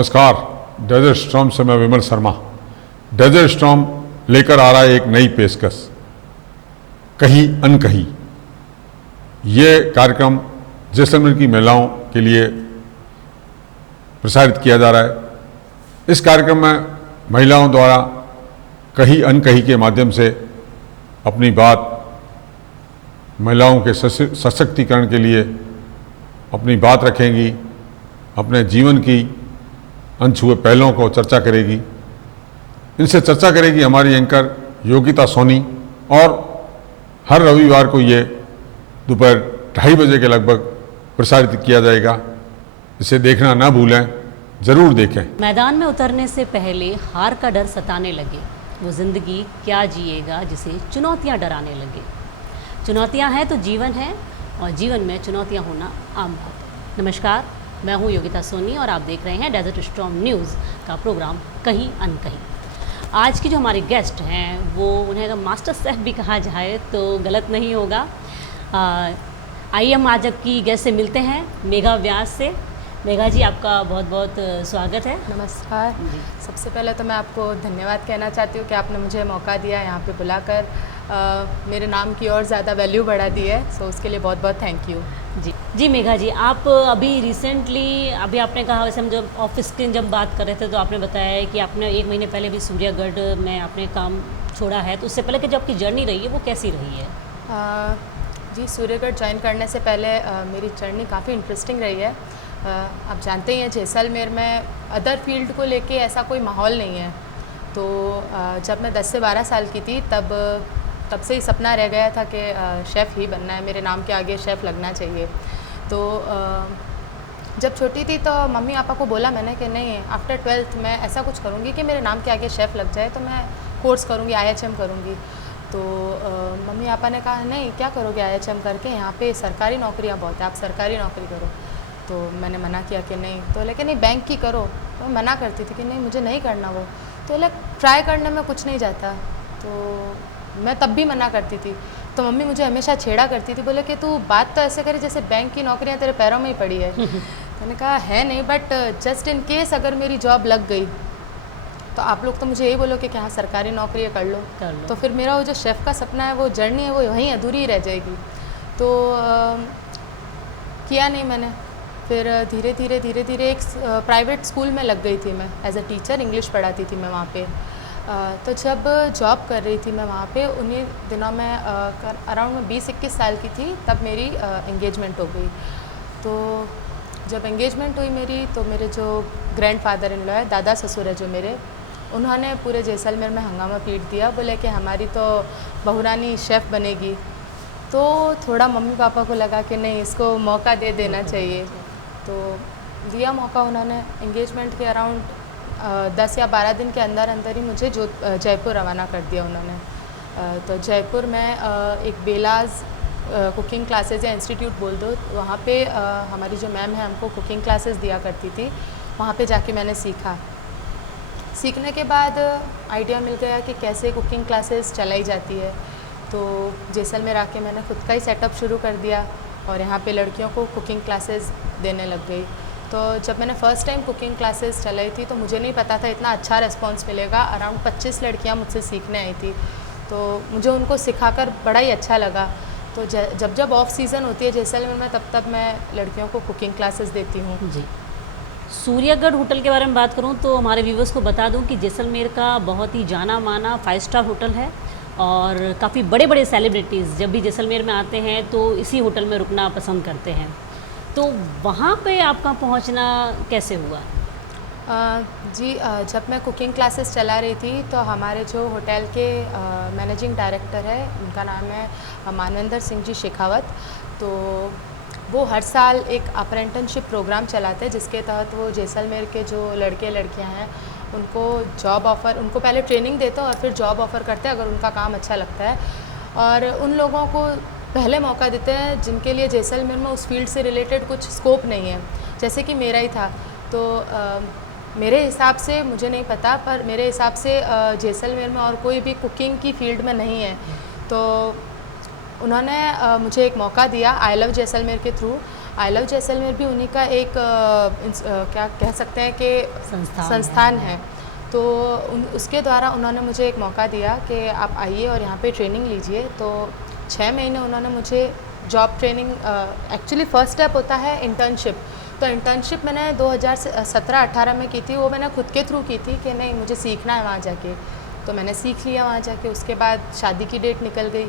नमस्कार। Desert storm से मैं विमल शर्मा। डेजर्ट स्टॉर्म लेकर आ रहा है एक नई पेशकश, कहीं अनकहीं। ये कार्यक्रम जैसलमेर की महिलाओं के लिए प्रसारित किया जा रहा है। इस कार्यक्रम में महिलाओं द्वारा कहीं अनकहीं के माध्यम से अपनी बात महिलाओं के सशक्तिकरण के लिए अपनी बात रखेंगी, अपने जीवन की अनछुए पहलुओं को चर्चा करेगी। इनसे चर्चा करेगी हमारी एंकर योगिता सोनी, और हर रविवार को ये दोपहर 2:30 बजे के लगभग प्रसारित किया जाएगा। इसे देखना ना भूलें, ज़रूर देखें। मैदान में उतरने से पहले हार का डर सताने लगे, वो ज़िंदगी क्या जिएगा जिसे चुनौतियाँ डराने लगे। चुनौतियाँ हैं तो जीवन है, और जीवन में चुनौतियाँ होना आम बात है। नमस्कार, मैं हूँ योगिता सोनी और आप देख रहे हैं डेजर्ट स्टॉर्म न्यूज़ का प्रोग्राम कहीं अनकहीं। आज की जो हमारे गेस्ट हैं वो उन्हें अगर मास्टर शेफ़ भी कहा जाए तो गलत नहीं होगा। आइए हम आज की गेस्ट से मिलते हैं, मेघा व्यास से। मेघा जी, आपका बहुत बहुत स्वागत है। नमस्कार जी। सबसे पहले तो मैं आपको धन्यवाद कहना चाहती हूँ कि आपने मुझे मौका दिया यहाँ पे बुलाकर मेरे नाम की और ज़्यादा वैल्यू बढ़ा दी है, सो उसके लिए बहुत बहुत थैंक यू जी। मेघा जी, आप अभी रिसेंटली आपने कहा, वैसे हम जब ऑफिस की जब बात कर रहे थे तो आपने बताया है कि आपने 1 महीने पहले भी सूर्यगढ़ में आपने काम छोड़ा है, तो उससे पहले कि जो आपकी जर्नी रही है वो कैसी रही है? जी, सूर्यगढ़ ज्वाइन करने से पहले मेरी जर्नी काफ़ी इंटरेस्टिंग रही है। आप जानते ही हैं जैसलमेर में अदर फील्ड को लेके ऐसा कोई माहौल नहीं है। तो जब मैं 10 से 12 साल की थी तब से ही सपना रह गया था कि शेफ़ ही बनना है, मेरे नाम के आगे शेफ़ लगना चाहिए। तो जब छोटी थी तो मम्मी पापा को बोला मैंने कि नहीं, आफ्टर 12th मैं ऐसा कुछ करूँगी कि मेरे नाम के आगे शेफ़ लग जाए, तो मैं कोर्स करूँगी, IHM करूँगी। तो मम्मी पापा ने कहा नहीं, क्या करोगे IHM करके, यहाँ पे सरकारी नौकरियाँ बहुत है, आप सरकारी नौकरी करो। तो मैंने मना किया कि नहीं, तो लेकिन नहीं बैंक की करो, तो मैं मना करती थी कि नहीं मुझे नहीं करना वो, तो ट्राई करने में कुछ नहीं जाता। तो मैं तब भी मना करती थी, तो मम्मी मुझे हमेशा छेड़ा करती थी, बोले कि तू बात तो ऐसे करे जैसे बैंक की नौकरियाँ तेरे पैरों में ही पड़ी है। मैंने कहा है नहीं, बट जस्ट इन केस अगर मेरी जॉब लग गई तो आप लोग तो मुझे यही बोलो कि हाँ सरकारी नौकरी कर लो, तो फिर मेरा वो जो शेफ़ का सपना है, वो जर्नी है, वो वहीं अधूरी रह जाएगी। तो किया नहीं मैंने। फिर धीरे धीरे एक प्राइवेट स्कूल में लग गई थी मैं, एज अ टीचर इंग्लिश पढ़ाती थी मैं वहाँ पे। तो जब जॉब कर रही थी मैं वहाँ पे, उन्हीं दिनों में अराउंड में 20-21 साल की थी, तब मेरी एंगेजमेंट हो गई। तो जब एंगेजमेंट हुई मेरी, तो मेरे जो ग्रैंडफादर इन लॉ है, दादा ससुर है जो मेरे, उन्होंने पूरे जैसलमेर में हंगामा पीट दिया, बोले कि हमारी तो बहुरानी शेफ़ बनेगी। तो थोड़ा मम्मी पापा को लगा कि नहीं, इसको मौका दे देना चाहिए, तो दिया मौका उन्होंने। एंगेजमेंट के अराउंड 10 या 12 दिन के अंदर ही मुझे जयपुर रवाना कर दिया उन्होंने। तो जयपुर में एक बेलाज कुकिंग क्लासेस या इंस्टीट्यूट बोल दो, वहाँ पे हमारी जो मैम है हमको कुकिंग क्लासेस दिया करती थी, वहाँ पे जाके मैंने सीखा। सीखने के बाद आइडिया मिल गया कि कैसे कुकिंग क्लासेस चलाई जाती है, तो जैसलमेर आके मैंने खुद का ही सेटअप शुरू कर दिया और यहाँ पे लड़कियों को कुकिंग क्लासेस देने लग गई। तो जब मैंने फ़र्स्ट टाइम कुकिंग क्लासेस चलाई थी तो मुझे नहीं पता था इतना अच्छा रिस्पांस मिलेगा। अराउंड 25 लड़कियाँ मुझसे सीखने आई थी, तो मुझे उनको सिखाकर बड़ा ही अच्छा लगा। तो जब ऑफ सीज़न होती है जैसलमेर में, तब मैं लड़कियों को कुकिंग क्लासेस देती हूँ। जी, सूर्यगढ़ होटल के बारे में बात करूँ तो हमारे व्यूवर्स को बता दूँ कि जैसलमेर का बहुत ही जाना माना 5 स्टार होटल है, और काफ़ी बड़े बड़े सेलिब्रिटीज़ जब भी जैसलमेर में आते हैं तो इसी होटल में रुकना पसंद करते हैं। तो वहाँ पे आपका पहुँचना कैसे हुआ? जी, जब मैं कुकिंग क्लासेस चला रही थी तो हमारे जो होटल के मैनेजिंग डायरेक्टर है, उनका नाम है मानवेंद्र सिंह जी शेखावत, तो वो हर साल एक अप्रेंटिसशिप प्रोग्राम चलाते हैं, जिसके तहत वो जैसलमेर के जो लड़के लड़कियां हैं उनको जॉब ऑफ़र, उनको पहले ट्रेनिंग देते हैं और फिर जॉब ऑफ़र करते हैं अगर उनका काम अच्छा लगता है, और उन लोगों को पहले मौका देते हैं जिनके लिए जैसलमेर में उस फील्ड से रिलेटेड कुछ स्कोप नहीं है, जैसे कि मेरा ही था। तो मेरे हिसाब से, मुझे नहीं पता, पर मेरे हिसाब से जैसलमेर में और कोई भी कुकिंग की फील्ड में नहीं है। तो उन्होंने मुझे एक मौका दिया आई लव जैसलमेर के थ्रू। आई लव जैसलमेर भी उन्हीं का एक क्या कह सकते हैं कि संस्थान है। तो उसके द्वारा उन्होंने मुझे एक मौका दिया कि आप आइए और यहाँ पे ट्रेनिंग लीजिए। तो 6 महीने उन्होंने मुझे job training, actually first step होता है इंटर्नशिप। तो इंटर्नशिप मैंने 2017-18 में की थी, वो मैंने खुद के थ्रू की थी कि नहीं मुझे सीखना है वहाँ जाके। तो मैंने सीख लिया वहाँ जाके। उसके बाद शादी की डेट निकल गई।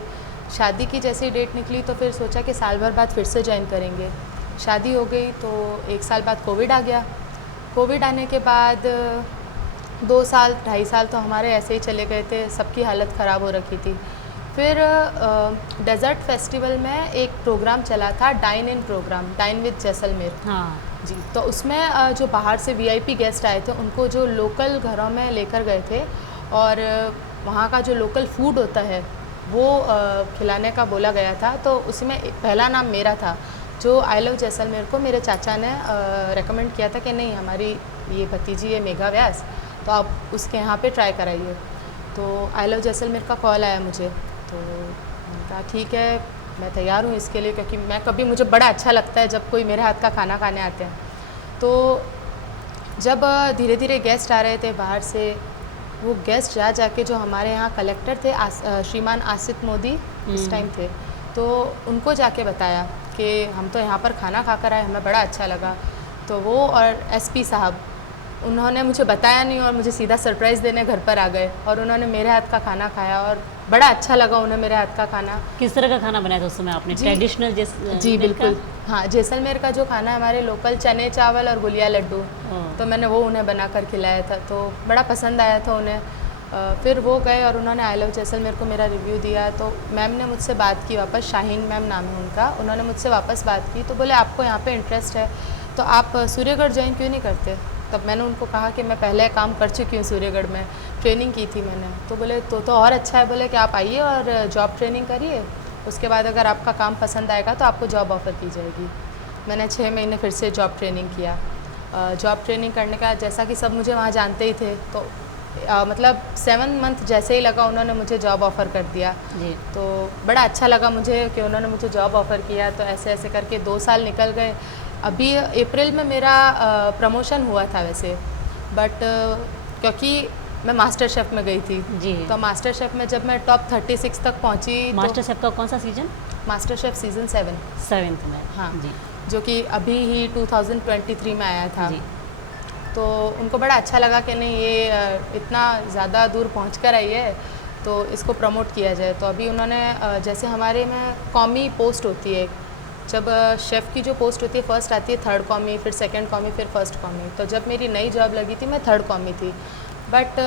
शादी की जैसे ही डेट निकली तो फिर सोचा कि साल भर बाद फिर से ज्वाइन करेंगे। शादी हो गई तो 1 साल बाद कोविड आ गया। कोविड आने के बाद 2 साल 2.5 साल तो हमारे ऐसे ही चले गए थे, सबकी हालत ख़राब हो रखी थी। फिर डेजर्ट फेस्टिवल में एक प्रोग्राम चला था, dine in program, dine with Jaisalmer. हाँ जी। तो उसमें जो बाहर से वीआईपी गेस्ट आए थे उनको जो लोकल घरों में लेकर गए थे और वहाँ का जो लोकल फूड होता है वो खिलाने का बोला गया था। तो उसमें पहला नाम मेरा था, जो आई लव जैसलमेर को मेरे चाचा ने रेकमेंड किया था कि नहीं हमारी ये भतीजी है मेघा व्यास, तो आप उसके यहाँ पे ट्राई कराइए। तो आई लव जैसलमेर का कॉल आया मुझे, तो मैंने कहा ठीक है मैं तैयार हूँ इसके लिए, क्योंकि मुझे बड़ा अच्छा लगता है जब कोई मेरे हाथ का खाना खाने आते हैं। तो जब धीरे धीरे गेस्ट आ रहे थे बाहर से, वो गेस्ट जाके जो हमारे यहाँ कलेक्टर थे श्रीमान आसित मोदी उस टाइम थे, तो उनको जाके बताया कि हम तो यहाँ पर खाना खाकर आए, हमें बड़ा अच्छा लगा। तो वो और एसपी साहब, उन्होंने मुझे बताया नहीं और मुझे सीधा सरप्राइज़ देने घर पर आ गए और उन्होंने मेरे हाथ का खाना खाया और बड़ा अच्छा लगा उन्हें मेरे हाथ का खाना। किस तरह का खाना बनाया था उस समय आपने? ट्रेडिशनल जी बिल्कुल, हाँ जैसलमेर का जो खाना है हमारे लोकल चने चावल और गुलिया लड्डू, तो मैंने वो उन्हें बना कर खिलाया था, तो बड़ा पसंद आया था उन्हें। फिर वो गए और उन्होंने आई लव जैसलमेर को मेरा रिव्यू दिया। तो मैम ने मुझसे बात की वापस, शाहीन मैम नाम है उनका, उन्होंने मुझसे वापस बात की। तो बोले आपको यहाँ पे इंटरेस्ट है तो आप सूर्यगढ़ ज्वाइन क्यों नहीं करते? तब मैंने उनको कहा कि मैं पहले काम कर चुकी हूँ सूर्यगढ़ में, ट्रेनिंग की थी मैंने। तो बोले तो और अच्छा है, बोले कि आप आइए और जॉब ट्रेनिंग करिए, उसके बाद अगर आपका काम पसंद आएगा तो आपको जॉब ऑफ़र की जाएगी। मैंने 6 महीने फिर से जॉब ट्रेनिंग किया। जॉब ट्रेनिंग करने का जैसा कि सब मुझे वहाँ जानते ही थे, तो मतलब 7 मंथ जैसे ही लगा उन्होंने मुझे जॉब ऑफ़र कर दिया जी। तो बड़ा अच्छा लगा मुझे कि उन्होंने मुझे जॉब ऑफ़र किया। तो ऐसे ऐसे करके 2 साल निकल गए। अभी अप्रैल में मेरा प्रमोशन हुआ था वैसे, बट क्योंकि मैं मास्टर शेफ़ में गई थी जी। तो मास्टर शेफ़ में जब मैं टॉप 36 तक पहुंची, मास्टर शेफ़ का कौन सा season? Master chef season 7th में। हाँ जी। जो कि अभी ही 2023 में आया था जी। तो उनको बड़ा अच्छा लगा कि नहीं ये इतना ज़्यादा दूर पहुँच कर आई है तो इसको प्रमोट किया जाए। तो अभी उन्होंने जैसे हमारे में कौमी पोस्ट होती है, जब शेफ़ की जो पोस्ट होती है फर्स्ट आती है 3rd कौमी, फिर 2nd कौमी, फिर 1st कौमी। तो जब मेरी नई जॉब लगी थी मैं 3rd कौमी थी, बट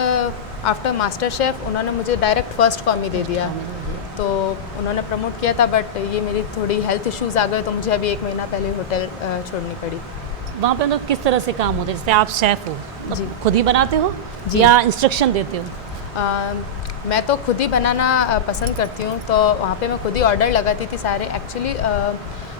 आफ्टर मास्टर शेफ़ उन्होंने मुझे डायरेक्ट 1st कौमी दे दिया। तो उन्होंने प्रमोट किया था, बट ये मेरी थोड़ी हेल्थ इश्यूज़ आ गए तो मुझे अभी 1 महीना पहले होटल छोड़नी पड़ी। वहाँ पे मतलब किस तरह से काम होते हैं? जैसे आप शेफ़ हो, जी। मतलब खुद ही बनाते हो जी। या इंस्ट्रक्शन देते हो? मैं तो खुद ही बनाना पसंद करती हूँ, तो वहाँ पे मैं खुद ही ऑर्डर लगाती थी सारे। एक्चुअली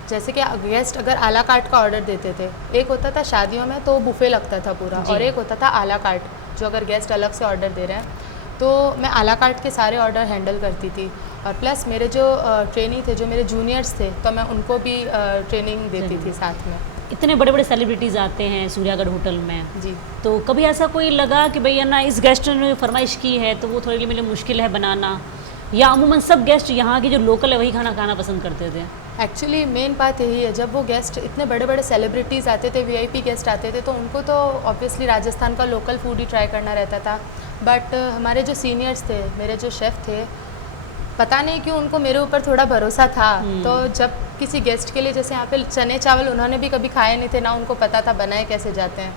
जैसे कि गेस्ट अगर आला कार्ट का ऑर्डर देते थे, एक होता था शादियों में तो बुफे लगता था पूरा, और एक होता था आला कार्ट, जो अगर गेस्ट अलग से ऑर्डर दे रहे हैं तो मैं आला कार्ट के सारे ऑर्डर हैंडल करती थी। और प्लस मेरे जो ट्रेनी थे, जो मेरे जूनियर्स थे, तो मैं उनको भी ट्रेनिंग देती थी साथ में। इतने बड़े बड़े सेलिब्रिटीज़ आते हैं सूर्यागढ़ होटल में जी। तो कभी ऐसा कोई लगा कि भैया ना इस गेस्ट ने फरमाइश की है तो वो थोड़े लिए मेरे लिए मुश्किल है बनाना, या अमूमन सब गेस्ट यहाँ के जो लोकल है वही खाना खाना पसंद करते थे? एक्चुअली मेन बात यही है, जब वो गेस्ट इतने बड़े बड़े सेलिब्रिटीज़ आते थे, वीआईपी गेस्ट आते थे, तो उनको तो ऑब्वियसली राजस्थान का लोकल फूड ही ट्राई करना रहता था। बट हमारे जो सीनियर्स थे, मेरे जो शेफ़ थे, पता नहीं क्यों उनको मेरे ऊपर थोड़ा भरोसा था। तो जब किसी गेस्ट के लिए, जैसे यहाँ पे चने चावल उन्होंने भी कभी खाए नहीं थे, ना उनको पता था बनाए कैसे जाते हैं,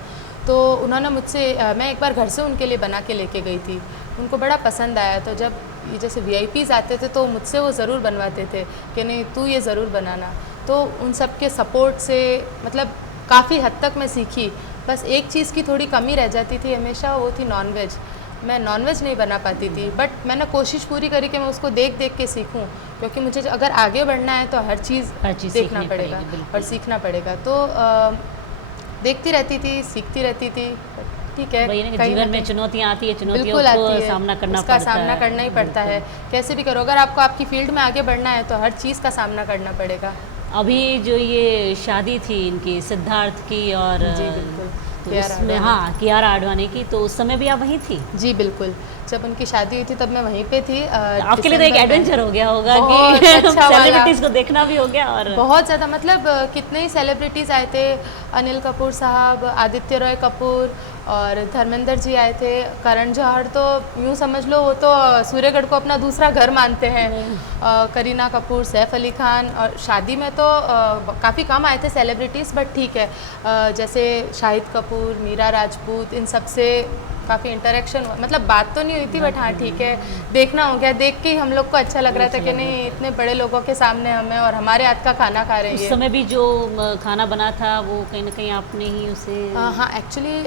तो उन्होंने मुझसे, मैं एक बार घर से उनके लिए बना के लेके गई थी, उनको बड़ा पसंद आया। तो जब ये जैसे वीआईपीज़ आते थे तो मुझसे वो ज़रूर बनवाते थे कि नहीं तू ये ज़रूर बनाना। तो उन सब के सपोर्ट से मतलब काफ़ी हद तक मैं सीखी। बस एक चीज़ की थोड़ी कमी रह जाती थी हमेशा, वो थी नॉनवेज। मैं नॉनवेज नहीं बना पाती थी, बट मैंने कोशिश पूरी करी कि मैं उसको देख देख के सीखूं, क्योंकि मुझे अगर आगे बढ़ना है तो हर चीज़ देखना पड़ेगा और सीखना पड़ेगा। तो देखती रहती थी, सीखती रहती थी। ठीक है, जीवन में चुनौतियाँ आती है, चुनौतियों बिल्कुल आती को है, सामना करना उसका पड़ता है। सामना करना ही पड़ता है। कैसे भी करो, अगर आपको आपकी फील्ड में आगे बढ़ना है तो हर चीज़ का सामना करना पड़ेगा। अभी जो ये शादी थी इनकी सिद्धार्थ की और जी बिल्कुल, तो कियारा उसमें आडवाणी। हाँ कियारा आडवाणी की, तो उस समय भी आप वहीं थी? जी बिल्कुल, जब उनकी शादी हुई थी तब मैं वहीं पे थी। आपके लिए तो एक दिसंबर में। एडवेंचर हो गया होगा बहुत कि अच्छा वाला। सेलिब्रिटीज को देखना भी हो गया। और बहुत ज़्यादा, मतलब कितने ही सेलिब्रिटीज़ आए थे। अनिल कपूर साहब, आदित्य रॉय कपूर और धर्मेंद्र जी आए थे। करण जौहर तो यूँ समझ लो वो तो सूर्यगढ़ को अपना दूसरा घर मानते हैं। करीना कपूर, सैफ अली खान। और शादी में तो काफ़ी कम आए थे सेलिब्रिटीज़, बट ठीक है। जैसे शाहिद कपूर, मीरा राजपूत, इन सब से काफ़ी इंटरेक्शन हुआ। मतलब बात तो नहीं हुई थी, बट हाँ ठीक है, देखना हो गया। देख के ही हम लोग को अच्छा लग रहा था कि नहीं, इतने बड़े लोगों के सामने हमें और हमारे हाथ का खाना खा रहे उस हैं। समय भी जो खाना बना था वो कहीं ना कहीं आपने ही उसे हाँ एक्चुअली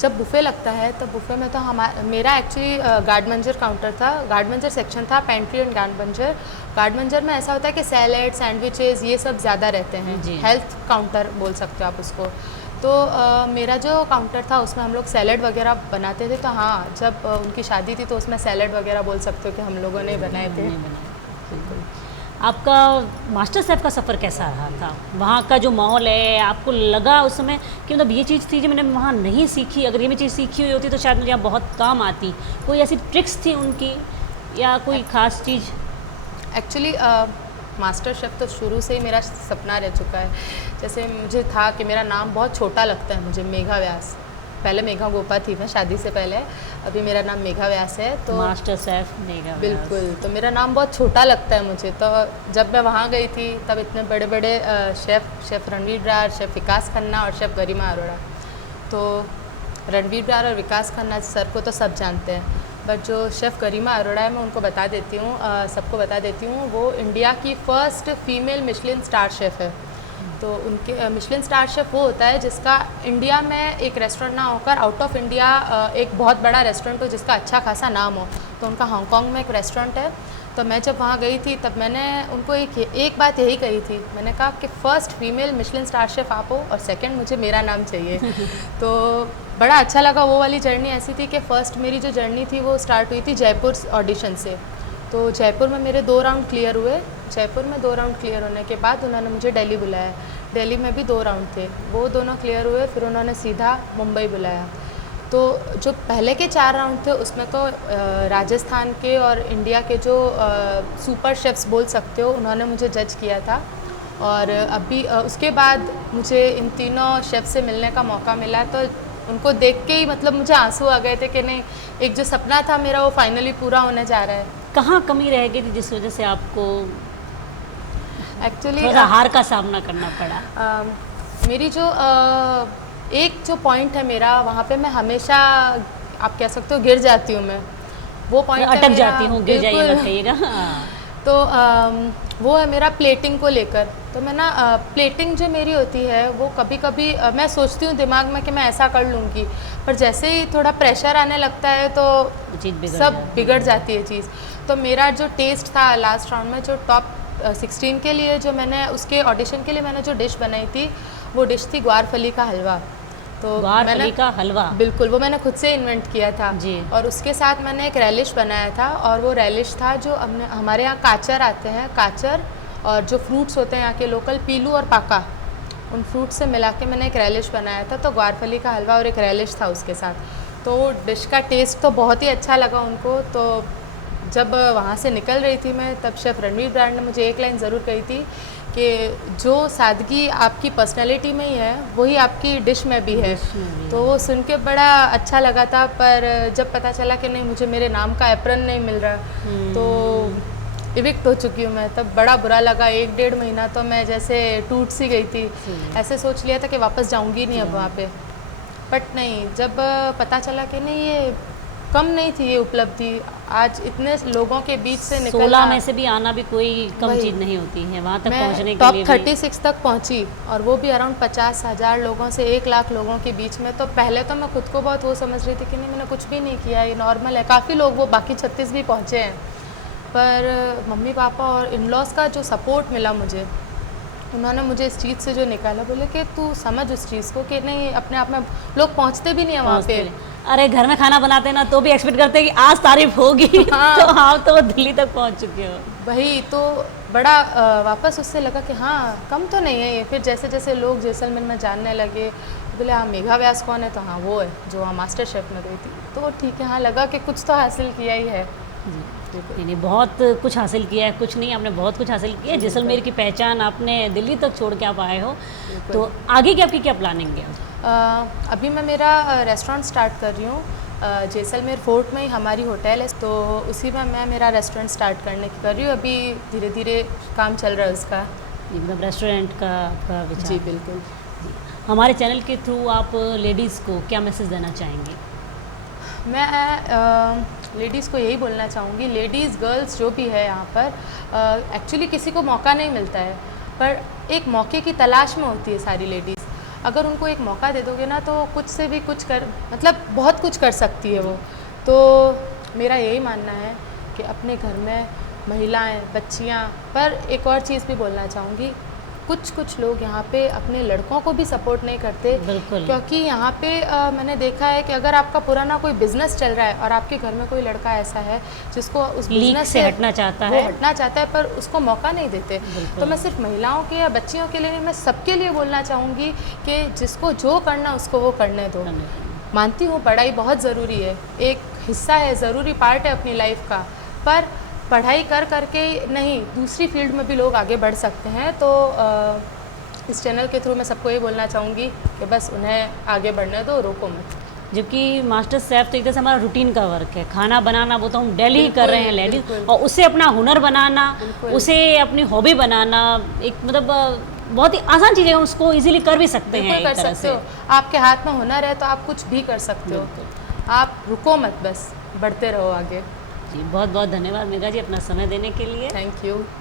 जब बुफ़े लगता है तो बुफ़े में तो मेरा एक्चुअली गार्ड मंजर काउंटर था, गार्ड मंजर सेक्शन था, पेंट्री एंड गार्ड मंजर। गार्ड मंजर में ऐसा होता है कि सैलेड, सैंडविचेस ये सब ज़्यादा रहते हैं। जी। हेल्थ काउंटर बोल सकते हो आप उसको। तो मेरा जो काउंटर था उसमें हम लोग सैलेड वगैरह बनाते थे। तो हाँ, जब उनकी शादी थी तो उसमें सैलेड वगैरह बोल सकते हो कि हम लोगों ने बनाए थे। नहीं बनाया। बिल्कुल। आपका मास्टर शेफ़ का सफ़र कैसा रहा था? वहाँ का जो माहौल है, आपको लगा उस समय कि मतलब ये चीज़ थी जो मैंने वहाँ नहीं सीखी, अगर ये मैं चीज़ सीखी हुई होती तो शायद मुझे यहाँ बहुत काम आती। कोई ऐसी ट्रिक्स थी उनकी या कोई ख़ास चीज़? एक्चुअली मास्टर शेफ़ तो शुरू से ही मेरा सपना रह चुका है। जैसे मुझे था कि मेरा नाम बहुत छोटा लगता है मुझे, मेघा व्यास। पहले मेघा गोपा थी मैं शादी से पहले, अभी मेरा नाम मेघा व्यास है। तो मास्टर शेफ़ मेघा व्यास। बिल्कुल, तो मेरा नाम बहुत छोटा लगता है मुझे। तो जब मैं वहाँ गई थी तब इतने बड़े बड़े शेफ़ रणवीर ब्रार, शेफ़ विकास खन्ना और शेफ़ गरिमा अरोड़ा। तो रणवीर ब्रार और विकास खन्ना सर को तो सब जानते हैं, बट जो शेफ़ गरिमा अरोड़ा है मैं उनको बता देती हूँ, सबको बता देती हूँ, वो इंडिया की first female Michelin star chef है। तो उनके मिशलिन स्टार शेफ़ वो होता है जिसका इंडिया में एक रेस्टोरेंट ना होकर आउट ऑफ इंडिया एक बहुत बड़ा रेस्टोरेंट हो जिसका अच्छा खासा नाम हो। तो उनका हांगकांग में एक रेस्टोरेंट है। तो मैं जब वहाँ गई थी तब मैंने उनको एक बात यही कही थी। मैंने कहा कि first female Michelin star chef आप हो और सेकंड मुझे मेरा नाम चाहिए। तो बड़ा अच्छा लगा। वो वाली जर्नी ऐसी थी कि फ़र्स्ट मेरी जो जर्नी थी वो स्टार्ट हुई थी जयपुर ऑडिशन से। तो जयपुर में मेरे 2 राउंड क्लियर हुए। जयपुर में 2 राउंड क्लियर होने के बाद उन्होंने मुझे दिल्ली बुलाया। दिल्ली में भी 2 राउंड थे, वो दोनों क्लियर हुए, फिर उन्होंने सीधा मुंबई बुलाया। तो जो पहले के 4 राउंड थे उसमें तो राजस्थान के और इंडिया के जो सुपर शेफ्स बोल सकते हो उन्होंने मुझे जज किया था। और अभी उसके बाद मुझे इन तीनों शेफ़ से मिलने का मौका मिला, तो उनको देख के ही मतलब मुझे आंसू आ गए थे कि नहीं, एक जो सपना था मेरा वो फाइनली पूरा होने जा रहा है। कहाँ कमी रह गई थी जिस वजह से आपको एक्चुअली थोड़ा सा हार का सामना करना पड़ा? मेरी जो एक जो पॉइंट है मेरा, वहाँ पे मैं हमेशा आप कह सकते हो गिर जाती हूँ मैं। वो पॉइंट अटक जाती हूँ, गिर जाइए मत कहिएगा। तो वो है मेरा प्लेटिंग को लेकर। तो मैं ना प्लेटिंग जो मेरी होती है वो कभी कभी मैं सोचती हूँ दिमाग में कि मैं ऐसा कर लूँगी, पर जैसे ही थोड़ा प्रेशर आने लगता है तो चीज़ सब बिगड़ जाती है चीज़। तो मेरा जो टेस्ट था लास्ट राउंड में, जो टॉप 16 के लिए जो मैंने उसके ऑडिशन के लिए मैंने जो डिश बनाई थी वो डिश थी ग्वार फली का हलवा। तो ग्वार मैंने फली का हलवा? बिल्कुल, वो मैंने खुद से इन्वेंट किया था जी। और उसके साथ मैंने एक रैलिश बनाया था। और वो रैलिश था जो हमारे यहाँ काचर आते हैं, काचर और जो फ्रूट्स होते हैं यहाँ के लोकल, पीलू और पाका, उन फ्रूट से मिला के मैंने एक रैलिश बनाया था। तो ग्वार फली का हलवा और एक रैलिश था उसके साथ। तो डिश का टेस्ट तो बहुत ही अच्छा लगा उनको। तो जब वहाँ से निकल रही थी मैं, तब शेफ़ रणवीर ब्रार ने मुझे एक लाइन ज़रूर कही थी कि जो सादगी आपकी पर्सनैलिटी में ही है वही आपकी डिश में भी है। तो वो सुन के बड़ा अच्छा लगा था। पर जब पता चला कि नहीं, मुझे मेरे नाम का एप्रन नहीं मिल रहा, तो इविक्ट हो चुकी हूँ मैं, तब बड़ा बुरा लगा। 1-1.5 महीना तो मैं जैसे टूट सी गई थी। ऐसे सोच लिया था कि वापस जाऊँगी नहीं अब वहाँ पे। बट नहीं, जब पता चला कि नहीं, ये कम नहीं थी ये उपलब्धि। आज इतने लोगों के बीच से निकलना, 16 में से भी आना भी कोई कम चीज़ नहीं होती है। वहाँ तक पहुँचने के टॉप लिए 36 तक पहुँची, और वो भी अराउंड 50,000 लोगों से 1 लाख लोगों के बीच में। तो पहले तो मैं खुद को बहुत वो समझ रही थी कि नहीं, मैंने कुछ भी नहीं किया, ये नॉर्मल है। काफ़ी लोग वो बाकी 36 भी पहुँचे हैं, पर मम्मी पापा और इन लॉज का जो सपोर्ट मिला मुझे, उन्होंने मुझे इस चीज़ से जो निकाला, बोले कि तू समझ उस चीज़ को कि नहीं, अपने आप में लोग पहुँचते भी नहीं है वहाँ पे। अरे घर में खाना बनाते हैं ना तो भी एक्सपेक्ट करते हैं कि आज तारीफ होगी। हाँ। तो आप तो दिल्ली तक पहुंच चुके हो। वही तो बड़ा वापस उससे लगा कि हाँ कम तो नहीं है ये। फिर जैसे जैसे लोग जैसलमेर में जानने लगे, बोले हाँ मेघा व्यास कौन है, तो हाँ वो है जो वहाँ मास्टर शेफ़ में गई थी। तो ठीक है, हाँ लगा कि कुछ तो हासिल किया ही है। नहीं नहीं, बहुत कुछ हासिल किया है, कुछ नहीं आपने बहुत कुछ हासिल किया है। जैसलमेर की पहचान आपने दिल्ली तक छोड़ के आप आए हो, तो आगे की आपकी क्या प्लानिंग है? अभी मैं मेरा रेस्टोरेंट स्टार्ट कर रही हूँ जैसलमेर फोर्ट में ही हमारी होटल है, तो उसी में मैं मेरा रेस्टोरेंट स्टार्ट करने की कर रही हूँ। अभी धीरे धीरे काम चल रहा है उसका। मतलब रेस्टोरेंट का आपका विचार? जी बिल्कुल। हमारे चैनल के थ्रू आप लेडीज़ को क्या मैसेज देना चाहेंगे? मैं लेडीज़ को यही बोलना चाहूँगी, लेडीज़ गर्ल्स जो भी है यहाँ पर, एक्चुअली किसी को मौका नहीं मिलता है, पर एक मौके की तलाश में होती है सारी लेडीज़। अगर उनको एक मौका दे दोगे ना तो कुछ से भी कुछ कर, मतलब बहुत कुछ कर सकती है वो। तो मेरा यही मानना है कि अपने घर में महिलाएं, बच्चियाँ, पर एक और चीज़ भी बोलना चाहूँगी, कुछ लोग यहाँ पे अपने लड़कों को भी सपोर्ट नहीं करते। बिल्कुल। क्योंकि यहाँ पे मैंने देखा है कि अगर आपका पुराना कोई बिजनेस चल रहा है और आपके घर में कोई लड़का ऐसा है जिसको उस लीक बिजनेस से हटना चाहता वो है, हटना चाहता है, पर उसको मौका नहीं देते। बिल्कुल। तो मैं सिर्फ महिलाओं के या बच्चियों के लिए नहीं, मैं सबके लिए बोलना चाहूँगी कि जिसको जो करना उसको वो करने दो। मानती हूँ पढ़ाई बहुत ज़रूरी है, एक हिस्सा है, ज़रूरी पार्ट है अपनी लाइफ का, पर पढ़ाई कर करके नहीं, दूसरी फील्ड में भी लोग आगे बढ़ सकते हैं। तो इस चैनल के थ्रू मैं सबको ये बोलना चाहूँगी कि बस उन्हें आगे बढ़ने दो, रोको मत। जबकि मास्टर शेफ तो एक तरह से हमारा रूटीन का वर्क है, खाना बनाना वो तो हम डेली ही कर रहे हैं लेडीज, बिल्कुल। और उसे अपना हुनर बनाना, बिल्कुल। उसे अपनी हॉबी बनाना, एक मतलब बहुत ही आसान चीज़ है, हम उसको इजीली कर भी सकते हैं बिल्कुल एक कर तरह सकते से। हो, आपके हाथ में हुनर है तो आप कुछ भी कर सकते हो। आप रुको मत, बस बढ़ते रहो आगे। जी बहुत बहुत धन्यवाद मेघा जी अपना समय देने के लिए। Thank you.